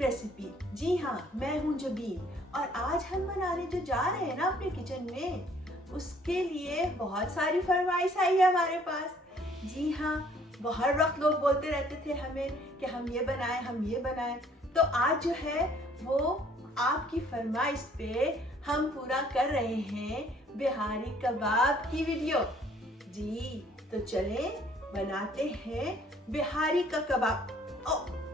Recipe. जी हाँ, मैं हूँ जबीन और आज हम बनाने जो जा रहे हैं ना अपने किचन में, उसके लिए बहुत सारी फरमाइश आई है हमारे पास। जी हाँ, हर वक्त लोग बोलते रहते थे हमें कि हम ये बनाएं, हम ये बनाएं। तो आज जो है वो आपकी फरमाइश पे हम पूरा कर रहे हैं बिहारी कबाब की वीडियो। जी, तो चले बनाते हैं बिहारी का कबाब।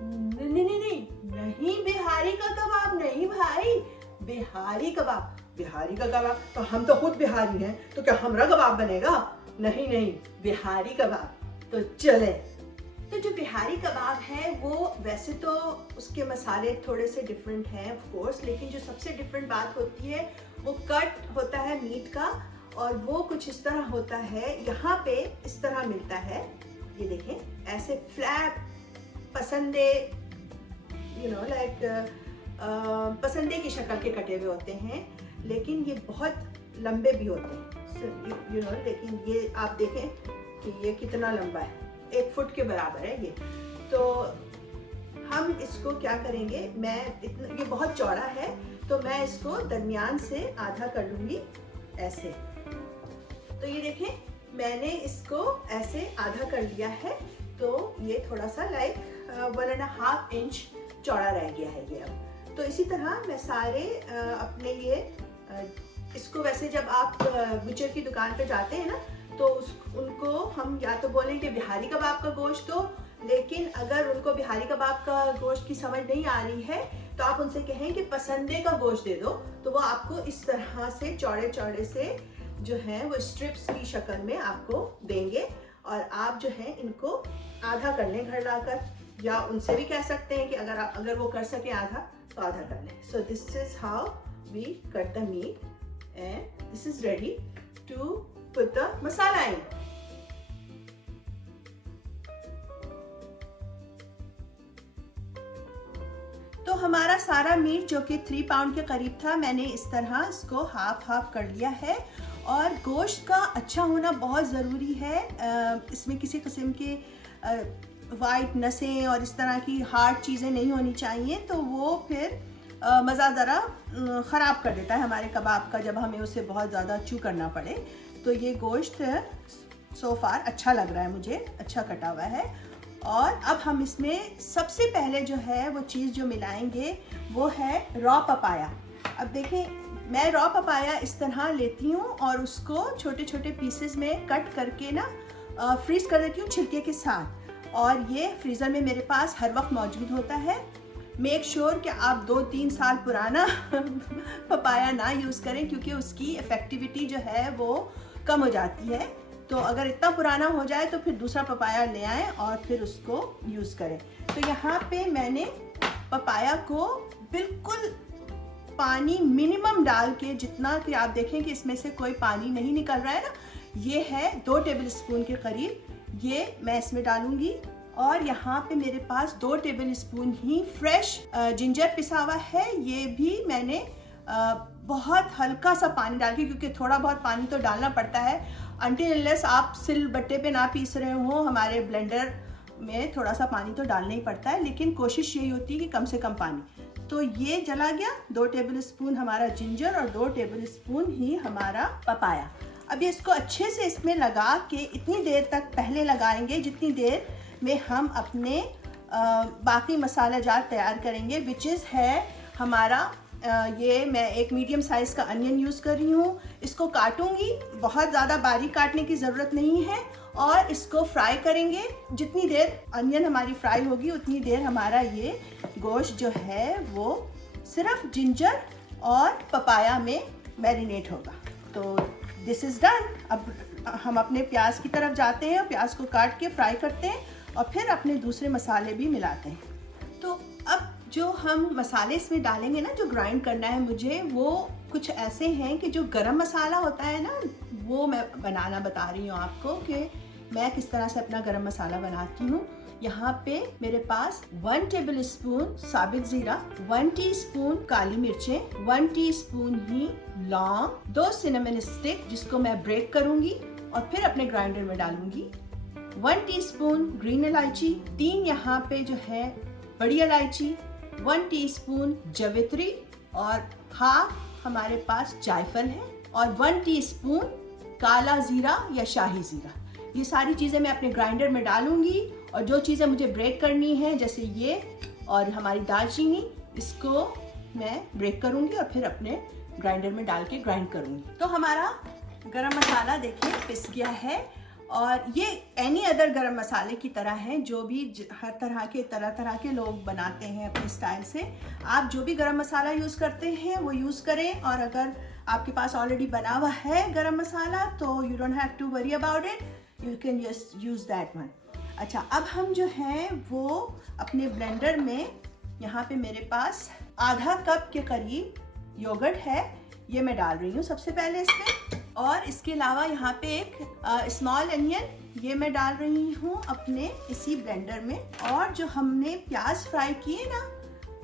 नहीं बिहारी का कबाब नहीं भाई, बिहारी कबाब। बिहारी का कबाब तो हम तो खुद बिहारी हैं, तो क्या हमारा कबाब बनेगा? नहीं नहीं, बिहारी कबाब। तो चले। तो जो बिहारी कबाब है वो वैसे तो उसके मसाले थोड़े से डिफरेंट हैं ऑफ कोर्स, लेकिन जो सबसे डिफरेंट बात होती है वो कट होता है मीट का, और वो कुछ इस तरह होता है। यहाँ पे इस तरह मिलता है, ये देखें, ऐसे फ्लैट पसंदे, लाइक पसंदे की शक्ल के कटे हुए होते हैं, लेकिन ये बहुत लंबे भी होते हैं। लेकिन ये आप देखें कि ये कितना लंबा है, 1 फुट के बराबर है ये। तो हम इसको क्या करेंगे, ये बहुत चौड़ा है तो मैं इसको दरमियान से आधा कर लूंगी ऐसे। तो ये देखें मैंने इसको ऐसे आधा कर लिया है, तो ये थोड़ा सा लाइक 1.5 इंच चौड़ा रह गया है ये अब। तो इसी तरह मैं सारे अपने ये इसको, वैसे जब आप बुचर की दुकान पे जाते हैं ना तो उनको हम या तो बोलें कि बिहारी कबाब का गोश्त दो, लेकिन अगर उनको बिहारी कबाब का गोश्त की समझ नहीं आ रही है तो आप उनसे कहें कि पसंदे का गोश्त दे दो, तो वो आपको इस तरह से चौड़े चौड़े से जो है वो स्ट्रिप्स की शक्ल में आपको देंगे, और आप जो है इनको आधा कर लें घर लाकर, या उनसे भी कह सकते हैं कि अगर वो कर सके आधा तो आधा कर लें। So this is how we cut the meat and this is ready to put the masala in. तो हमारा सारा मीट जो कि 3 पाउंड के करीब था, मैंने इस तरह इसको हाफ हाफ कर लिया है। और गोश्त का अच्छा होना बहुत ज़रूरी है, इसमें किसी किस्म के वाइट नसें और इस तरह की हार्ड चीज़ें नहीं होनी चाहिए, तो वो फिर मज़ा ज़रा ख़राब कर देता है हमारे कबाब का, जब हमें उसे बहुत ज़्यादा चू करना पड़े। तो ये गोश्त सो फार अच्छा लग रहा है मुझे, अच्छा कटा हुआ है। और अब हम इसमें सबसे पहले जो है वो चीज़ जो मिलाएंगे वो है रॉ पपाया। अब देखें, मैं रॉ पपाया इस तरह लेती हूँ और उसको छोटे छोटे पीसेस में कट करके ना फ्रीज कर देती हूँ छिलके के साथ, और ये फ्रीज़र में मेरे पास हर वक्त मौजूद होता है। मेक श्योर कि आप 2-3 साल पुराना पपाया ना यूज़ करें, क्योंकि उसकी इफ़ेक्टिविटी जो है वो कम हो जाती है। तो अगर इतना पुराना हो जाए तो फिर दूसरा पपाया ले आएँ और फिर उसको यूज़ करें। तो यहाँ पे मैंने पपाया को बिल्कुल पानी मिनिमम डाल के, जितना कि आप देखें कि इसमें से कोई पानी नहीं निकल रहा है ना, ये है 2 टेबल स्पून के करीब, ये मैं इसमें डालूंगी। और यहाँ पे मेरे पास 2 टेबल स्पून ही फ्रेश जिंजर पिसा हुआ है, ये भी मैंने बहुत हल्का सा पानी डाल के, क्योंकि थोड़ा बहुत पानी तो डालना पड़ता है अनटिल अनलेस आप सिल बट्टे पे ना पीस रहे हो, हमारे ब्लेंडर में थोड़ा सा पानी तो डालना ही पड़ता है, लेकिन कोशिश यही होती है कि कम से कम पानी। तो ये जला गया, 2 टेबल स्पून हमारा जिंजर और 2 टेबल स्पून ही हमारा पपाया। अब ये इसको अच्छे से इसमें लगा के इतनी देर तक पहले लगाएंगे जितनी देर में हम अपने बाकी मसाला जार तैयार करेंगे, विच इज़ है हमारा ये मैं एक मीडियम साइज़ का अनियन यूज़ कर रही हूँ। इसको काटूंगी, बहुत ज़्यादा बारीक काटने की ज़रूरत नहीं है, और इसको फ्राई करेंगे। जितनी देर अनियन हमारी फ्राई होगी उतनी देर हमारा ये गोश्त जो है वो सिर्फ जिंजर और पपाया में मैरिनेट होगा। तो दिस इज़ डन। अब हम अपने प्याज की तरफ जाते हैं, प्याज को काट के फ्राई करते हैं और फिर अपने दूसरे मसाले भी मिलाते हैं। तो अब जो हम मसाले इसमें डालेंगे ना, जो ग्राइंड करना है मुझे, वो कुछ ऐसे हैं कि जो गरम मसाला होता है ना, वो मैं बनाना बता रही हूँ आपको कि मैं किस तरह से अपना गरम मसाला बनाती हूँ। यहाँ पे मेरे पास 1 टेबल स्पून साबित जीरा, 1 टीस्पून काली मिर्चें, 1 टीस्पून ही लौंग, 2 सिनेमन स्टिक जिसको मैं ब्रेक करूंगी और फिर अपने ग्राइंडर में डालूंगी, 1 टीस्पून ग्रीन इलायची, 3 यहाँ पे जो है बड़ी इलायची, 1 टीस्पून जवित्री और हाफ हमारे पास जायफल है और 1 टीस्पून काला जीरा या शाही जीरा। ये सारी चीज़ें मैं अपने ग्राइंडर में डालूंगी और जो चीज़ें मुझे ब्रेक करनी है जैसे ये और हमारी दालचीनी, इसको मैं ब्रेक करूंगी और फिर अपने ग्राइंडर में डाल के ग्राइंड करूंगी। तो हमारा गरम मसाला देखिए पिस गया है और ये एनी अदर गरम मसाले की तरह है, जो भी हर तरह के लोग बनाते हैं अपने स्टाइल से। आप जो भी गरम मसाला यूज़ करते हैं वो यूज़ करें और अगर आपके पास ऑलरेडी बना हुआ है गरम मसाला तो you don't have to worry about it, you can just use that one. अच्छा, अब हम जो है वो अपने ब्लेंडर में, यहाँ पे मेरे पास आधा कप के करीब योगर्ट है, ये मैं डाल रही हूँ सबसे पहले इसमें। और इसके अलावा यहाँ पे एक स्मॉल अनियन, ये मैं डाल रही हूँ अपने इसी ब्लेंडर में। और जो हमने प्याज फ्राई किए ना,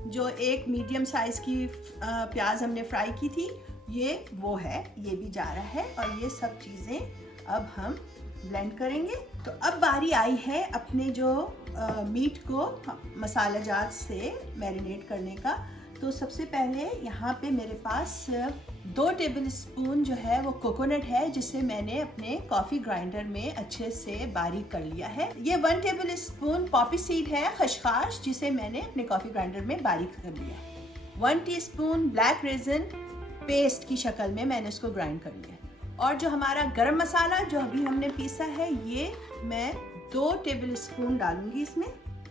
जो एक मीडियम साइज की प्याज हमने फ्राई की थी, ये वो है, ये भी जा रहा है। और ये सब चीज़ें अब हम ब्लेंड करेंगे। तो अब बारी आई है अपने जो मीट को मसाला जार से मैरिनेट करने का। तो सबसे पहले यहाँ पे मेरे पास 2 टेबल स्पून जो है वो कोकोनट है, जिसे मैंने अपने कॉफ़ी ग्राइंडर में अच्छे से बारीक कर लिया है। ये 1 टेबल स्पून पॉपी सीड है, खसखस, जिसे मैंने अपने कॉफ़ी ग्राइंडर में बारीक कर लिया। 1 टीस्पून ब्लैक रेजिन पेस्ट की शक्ल में मैंने इसको ग्राइंड कर लिया। और जो हमारा गरम मसाला जो अभी हमने पीसा है, ये मैं 2 टेबल स्पून डालूंगी इसमें।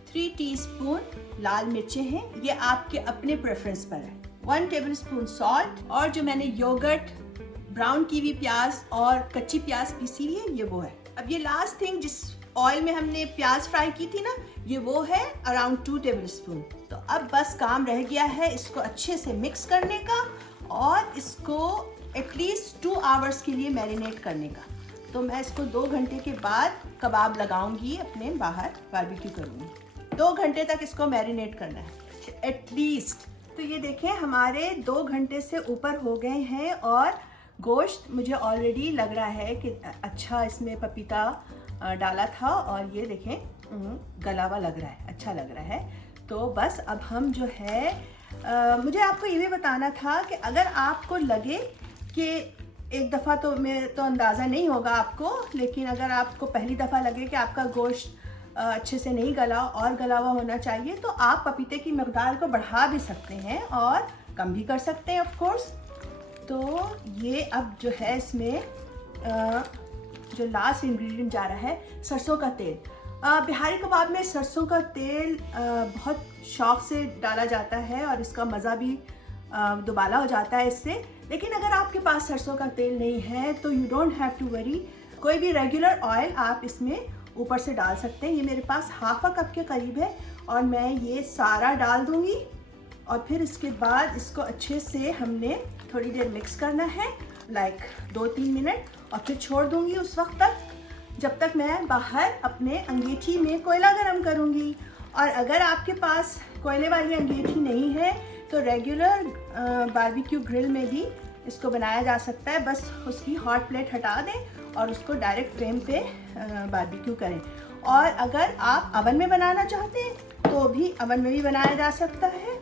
3 टीस्पून लाल मिर्चें हैं, ये आपके अपने प्रेफरेंस पर है। 1 टेबल स्पून सॉल्ट। और जो मैंने योगर्ट, ब्राउन कीवी प्याज और कच्ची प्याज पीसी हुई है, ये वो है। अब ये लास्ट थिंग, जिस ऑयल में हमने प्याज फ्राई की थी ना, ये वो है अराउंड 2 टेबल स्पून। तो अब बस काम रह गया है इसको अच्छे से मिक्स करने का और इसको एटलीस्ट 2 आवर्स के लिए मैरिनेट करने का। तो मैं इसको 2 घंटे के बाद कबाब लगाऊंगी, अपने बाहर बारबेक्यू करूंगी। 2 घंटे तक इसको मैरिनेट करना है एटलीस्ट। तो ये देखें हमारे 2 घंटे से ऊपर हो गए हैं और गोश्त मुझे ऑलरेडी लग रहा है कि अच्छा इसमें पपीता डाला था और ये देखें गला हुआ लग रहा है, अच्छा लग रहा है। तो बस अब हम जो है मुझे आपको ये भी बताना था कि अगर आपको लगे कि एक दफ़ा तो मैं तो अंदाज़ा नहीं होगा आपको, लेकिन अगर आपको पहली दफ़ा लगे कि आपका गोश्त अच्छे से नहीं गला और गला हुआ होना चाहिए, तो आप पपीते की मकदार को बढ़ा भी सकते हैं और कम भी कर सकते हैं ऑफ कोर्स। तो ये अब जो है इसमें जो लास्ट इंग्रेडिएंट जा रहा है सरसों का तेल। बिहारी कबाब में सरसों का तेल बहुत शौक से डाला जाता है और इसका मज़ा भी दुबाला हो जाता है इससे। लेकिन अगर आपके पास सरसों का तेल नहीं है तो you don't have to worry, कोई भी रेगुलर ऑयल आप इसमें ऊपर से डाल सकते हैं। ये मेरे पास हाफ कप के करीब है और मैं ये सारा डाल दूंगी और फिर इसके बाद इसको अच्छे से हमने थोड़ी देर मिक्स करना है, लाइक 2-3 मिनट, और फिर छोड़ दूंगी उस वक्त तक जब तक मैं बाहर अपने अंगीठी में कोयला गरम करूंगी। और अगर आपके पास कोयले वाली अंगीठी नहीं है तो रेगुलर बारबेक्यू ग्रिल में भी इसको बनाया जा सकता है। बस उसकी हॉट प्लेट हटा दें और उसको डायरेक्ट फ्लेम पे बारबेक्यू करें। और अगर आप अवन में बनाना चाहते हैं तो भी अवन में भी बनाया जा सकता है।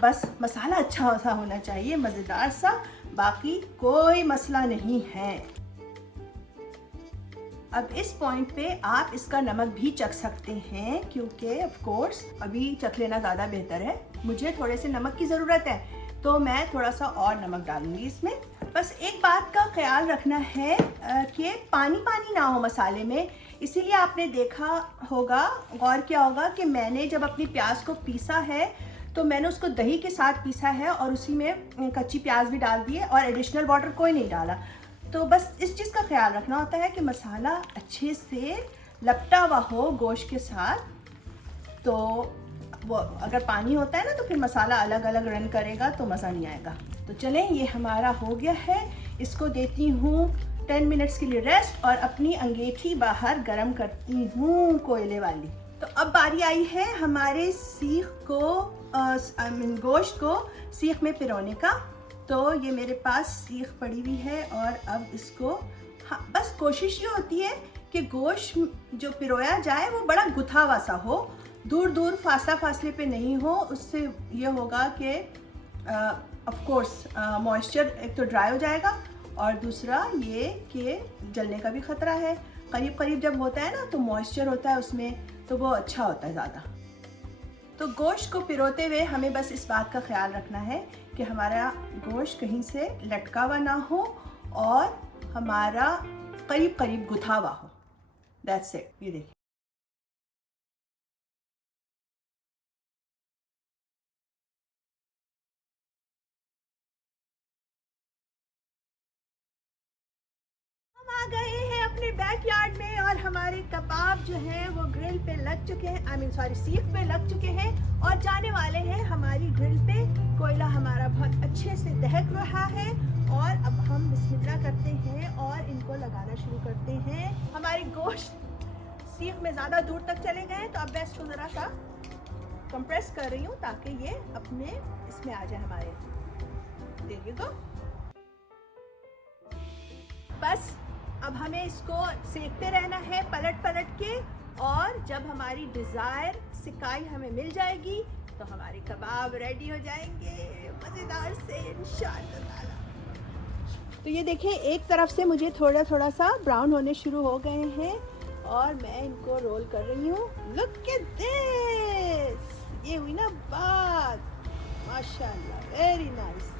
बस मसाला अच्छा सा होना चाहिए, मज़ेदार सा, बाकी कोई मसला नहीं है। अब इस पॉइंट पे आप इसका नमक भी चख सकते हैं, क्योंकि ऑफ कोर्स अभी चख लेना ज़्यादा बेहतर है। मुझे थोड़े से नमक की ज़रूरत है तो मैं थोड़ा सा और नमक डालूंगी इसमें। बस एक बात का ख्याल रखना है कि पानी पानी ना हो मसाले में, इसीलिए आपने देखा होगा, गौर किया होगा कि मैंने जब अपनी प्याज को पीसा है तो मैंने उसको दही के साथ पीसा है और उसी में कच्ची प्याज भी डाल दी है और एडिशनल वाटर कोई नहीं डाला। तो बस इस चीज़ का ख्याल रखना होता है कि मसाला अच्छे से लपटा हुआ हो गोश्त के साथ। तो वो अगर पानी होता है ना तो फिर मसाला अलग अलग रन करेगा तो मज़ा नहीं आएगा। तो चलें, ये हमारा हो गया है। इसको देती हूँ 10 मिनट्स के लिए रेस्ट और अपनी अंगीठी बाहर गरम करती हूँ कोयले वाली। तो अब बारी आई है हमारे सीख को गोश्त को सीख में पिरोने का। तो ये मेरे पास सीख पड़ी हुई है और अब इसको बस कोशिश ये होती है कि गोश्त जो पिरोया जाए वो बड़ा गुथा हुआ सा हो, दूर दूर फासले पे नहीं हो, उससे ये होगा कि ऑफ कोर्स मॉइस्चर एक तो ड्राई हो जाएगा और दूसरा ये कि जलने का भी ख़तरा है। करीब करीब जब होता है ना तो मॉइस्चर होता है उसमें, तो वो अच्छा होता है ज़्यादा। तो गोश्त को पिरोते हुए हमें बस इस बात का ख्याल रखना है कि हमारा गोश्त कहीं से लटका हुआ ना हो और हमारा करीब करीब गुथा हुआ हो। That's it. ये देखिए, आ गए हैं अपने बैकयार्ड में और हमारे कबाब जो हैं वो ग्रिल पे लग चुके हैं, आई मीन सॉरी सीख पे लग चुके हैं और जाने वाले हैं हमारी ग्रिल पे। कोयला हमारा बहुत अच्छे से दहक रहा है और अब हम बिस्मिल्लाह करते हैं और इनको लगाना शुरू करते हैं। हमारे गोश्त सीख में ज़्यादा दूर तक चले गए तो अब मैं इसको ज़रा सा कंप्रेस कर रही हूँ ताकि ये अपने इसमें आ जाए हमारे। देखिए तो बस अब हमें इसको सेकते रहना है पलट पलट के, और जब हमारी डिज़ायर सिकाई हमें मिल जाएगी तो हमारे कबाब रेडी हो जाएंगे मज़ेदार से इंशाअल्लाह। तो ये देखें, एक तरफ से मुझे थोड़ा थोड़ा सा ब्राउन होने शुरू हो गए हैं और मैं इनको रोल कर रही हूँ। लुक एट दिस, ये हुई ना बात, माशाल्लाह, वेरी नाइस।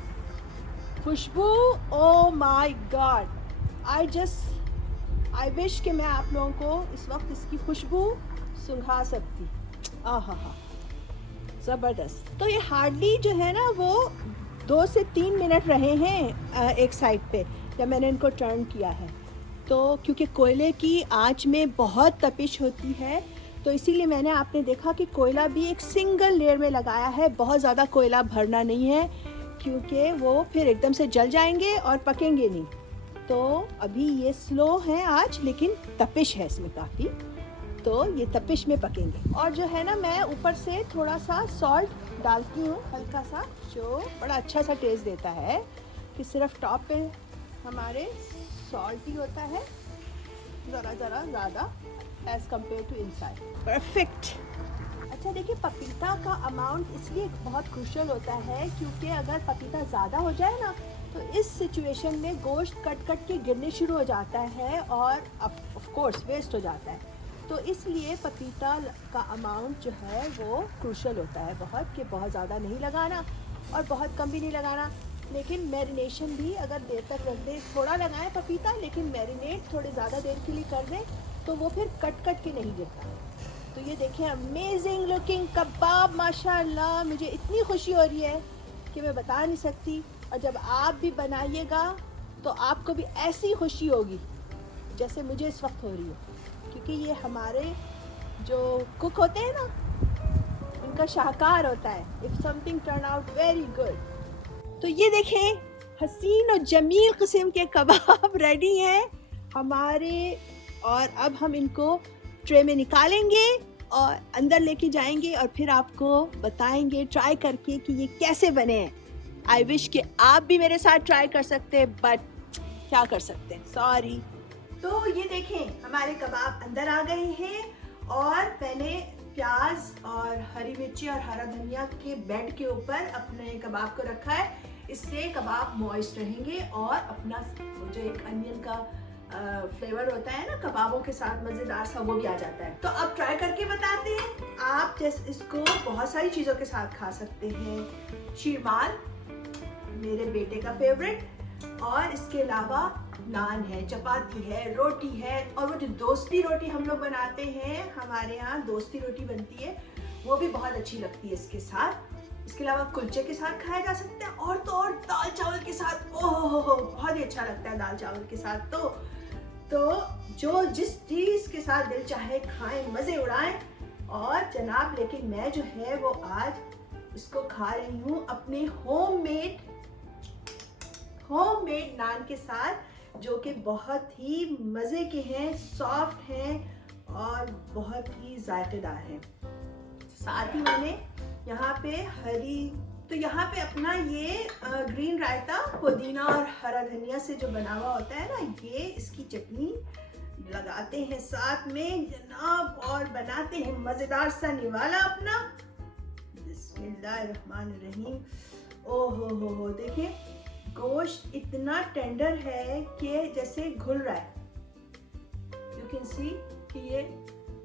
खुशबू, oh my god, I wish कि मैं आप लोगों को इस वक्त इसकी खुशबू सुंघा सकती। आहा हा, ज़बरदस्त। तो ये हार्डली जो है ना वो 2 से 3 मिनट रहे हैं एक साइड पे जब मैंने इनको टर्न किया है। तो क्योंकि कोयले की आंच में बहुत तपिश होती है तो इसीलिए मैंने, आपने देखा कि कोयला भी एक सिंगल लेयर में लगाया है, बहुत ज़्यादा कोयला भरना नहीं है क्योंकि वो फिर एकदम से जल जाएंगे और पकेंगे नहीं। तो अभी ये स्लो है आज, लेकिन तपिश है इसमें काफ़ी, तो ये तपिश में पकेंगे। और जो है ना, मैं ऊपर से थोड़ा सा सॉल्ट डालती हूँ हल्का सा, जो बड़ा अच्छा सा टेस्ट देता है कि सिर्फ टॉप पे हमारे सॉल्ट ही होता है, ज़रा ज़रा ज़्यादा as compare to inside. Perfect. अच्छा देखिए, पपीता का अमाउंट इसलिए बहुत क्रूशियल होता है क्योंकि अगर पपीता ज़्यादा हो जाए ना तो इस सिचुएशन में गोश्त कट कट के गिरने शुरू हो जाता है और ऑफ कोर्स वेस्ट हो जाता है। तो इसलिए पपीता का अमाउंट जो है वो क्रूशियल होता है बहुत, कि बहुत ज़्यादा नहीं लगाना और बहुत कम भी नहीं लगाना। लेकिन मैरिनेशन भी अगर देर तक रख दें, थोड़ा लगाएं पपीता, लेकिन मैरिनेट थोड़ी ज़्यादा देर के लिए कर दें तो वो फिर कट कट के नहीं गिरता। तो ये देखें, अमेजिंग लुकिंग कबाब, माशाल्लाह। मुझे इतनी खुशी हो रही है कि मैं बता नहीं सकती। और जब आप भी बनाइएगा तो आपको भी ऐसी खुशी होगी जैसे मुझे इस वक्त हो रही है, क्योंकि ये हमारे जो कुक होते हैं ना, उनका शाहकार होता है if something turn out very good. तो ये देखें, हसीन और जमील किस्म के कबाब रेडी हैं हमारे, और अब हम इनको ट्रे में निकालेंगे और अंदर लेके जाएंगे और फिर आपको बताएंगे ट्राई करके कि ये कैसे बने हैं। आई विश कि आप भी मेरे साथ ट्राई कर सकते हैं, बट क्या कर सकते हैं, सॉरी। तो ये देखें, हमारे कबाब अंदर आ गए हैं और मैंने प्याज और हरी मिर्ची और हरा धनिया के बेड के ऊपर अपने कबाब को रखा है। इससे कबाब मॉइस्ट रहेंगे और अपना जो एक अनियन का फ्लेवर होता है ना कबाबों के साथ मज़ेदार सा, वो भी आ जाता है। तो अब ट्राई करके बताते हैं। आप जैसे इसको बहुत सारी चीज़ों के साथ खा सकते हैं। शीरमाल मेरे बेटे का फेवरेट, और इसके अलावा नान है, चपाती है, रोटी है, और वो जो दोस्ती रोटी हम लोग बनाते हैं, हमारे यहाँ दोस्ती रोटी बनती है, वो भी बहुत अच्छी लगती है इसके साथ। इसके अलावा कुलचे के साथ खाया जा सकता है, और तो और दाल चावल के साथ, ओह हो, बहुत ही अच्छा लगता है दाल चावल के साथ। तो जो जिस चीज़ के साथ दिल चाहे खाएं, मज़े उड़ाएं। और जनाब, लेकिन मैं जो है वो आज इसको खा रही हूँ अपने होममेड नान के साथ, जो कि बहुत ही मज़े के हैं, सॉफ्ट हैं और बहुत ही जायकेदार हैं। साथ ही मैंने यहाँ पे तो यहाँ पे अपना ये ग्रीन रायता पुदीना और हरा धनिया से जो बना हुआ होता है ना, ये इसकी चटनी लगाते हैं साथ में जनाब और बनाते हैं मजेदार सा निवाला अपना। बिस्मिल्लाहिर्रहमानिर्रहीम। ओहो हो, देखिए गोश्त इतना टेंडर है कि जैसे घुल रहा है। यू कैन सी कि ये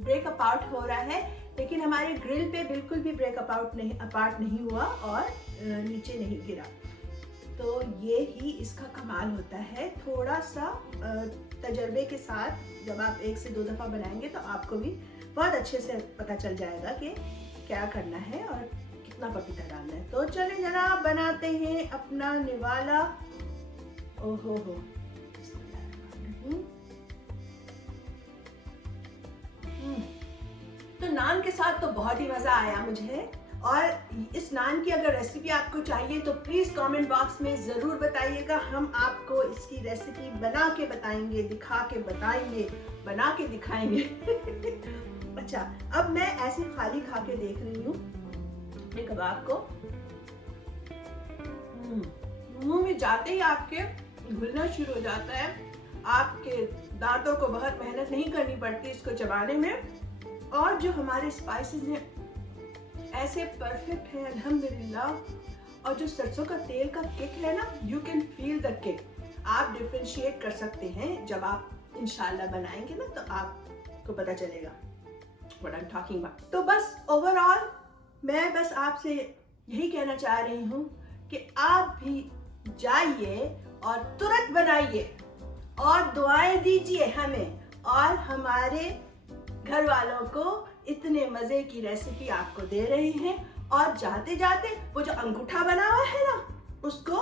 ब्रेक अपार्ट हो रहा है, लेकिन हमारे ग्रिल पे बिल्कुल भी ब्रेक अपार्ट नहीं हुआ और नीचे नहीं गिरा। तो ये ही इसका कमाल होता है। थोड़ा सा तजर्बे के साथ जब आप 1 से 2 दफ़ा बनाएंगे तो आपको भी बहुत अच्छे से पता चल जाएगा कि क्या करना है और कितना पपीता डालना है। तो चले जनाब बनाते हैं अपना निवाला। ओहो हो, तो नान के साथ तो बहुत ही मजा आया मुझे। और इस नान की अगर रेसिपी आपको चाहिए तो प्लीज कमेंट बॉक्स में जरूर बताइएगा। हम आपको इसकी रेसिपी बना के बताएंगे, दिखा के बताएंगे, बना के दिखाएंगे। अच्छा, अब मैं ऐसे खाली खा के देख रही हूँ अपने कबाब को। मुंह में जाते ही आपके घुलना शुरू हो जाता है। आपके दांतों को बहुत मेहनत नहीं करनी पड़ती इसको चबाने में। और जो हमारे स्पाइसेस हैं ऐसे परफेक्ट है अल्हम्दुलिल्लाह। और जो सरसों का तेल का किक है ना, you can feel the kick. आप डिफरेंशिएट कर सकते हैं जब आप इंशाल्लाह बनाएंगे ना, तो आपको पता चलेगा what I am talking about. तो बस ओवरऑल मैं बस आपसे यही कहना चाह रही हूँ कि आप भी जाइए और तुरंत बनाइए और दुआएं दीजिए हमें और हमारे घर वालों को। इतने मजे की रेसिपी आपको दे रहे हैं। और जाते जाते वो जो अंगूठा बना हुआ है ना, उसको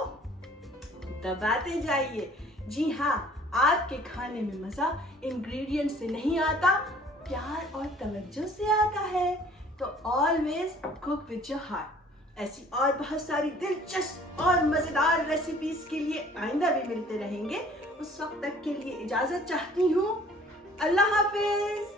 दबाते जाइए। जी हाँ, आपके खाने में मजा इंग्रेडिएंट से नहीं आता, प्यार और तवज्जो से आता है। तो always cook with your heart. ऐसी और बहुत सारी दिलचस्प और मजेदार रेसिपीज के लिए आइंदा भी मिलते रहेंगे। उस वक्त तक के लिए इजाजत चाहती हूँ। अल्लाह हाफिज।